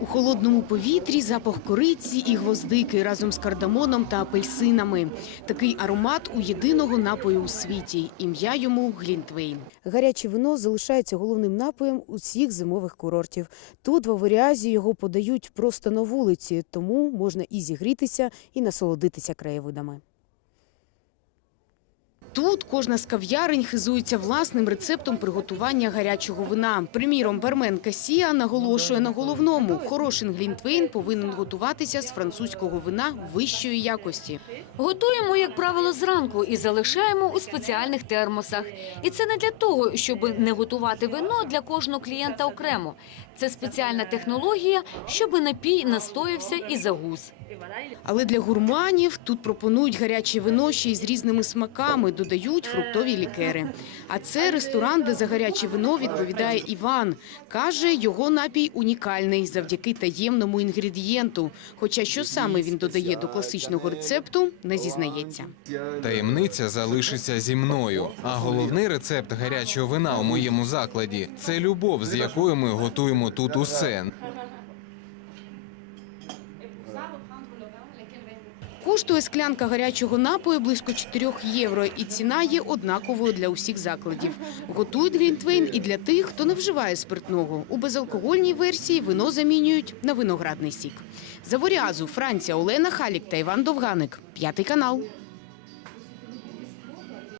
У холодному повітрі запах кориці і гвоздики разом з кардамоном та апельсинами. Такий аромат у єдиного напою у світі. Ім'я йому Глінтвейн. Гаряче вино залишається головним напоєм усіх зимових курортів. Тут в Аворіазі його подають просто на вулиці, тому можна і зігрітися, і насолодитися краєвидами. Тут кожна з кав'ярень хизується власним рецептом приготування гарячого вина. Приміром, бармен Касія наголошує на головному – хороший глінтвейн повинен готуватися з французького вина вищої якості. Готуємо, як правило, зранку і залишаємо у спеціальних термосах. І це не для того, щоб не готувати вино для кожного клієнта окремо. Це спеціальна технологія, щоб напій настоявся і загус. Але для гурманів тут пропонують гаряче вино ще й з різними смаками, додають фруктові лікери. А це ресторан, де за гаряче вино відповідає Іван. Каже, його напій унікальний завдяки таємному інгредієнту. Хоча що саме він додає до класичного рецепту, не зізнається. Таємниця залишиться зі мною. А головний рецепт гарячого вина у моєму закладі це любов, з якою ми готуємо тут усе. Коштує склянка гарячого напою близько 4 євро, і ціна є однаковою для усіх закладів. Готують Грінтвейн і для тих, хто не вживає спиртного. У безалкогольній версії вино замінюють на виноградний сік. Заворязу, Франція, Олена Халік та Іван Довганик. П'ятий канал.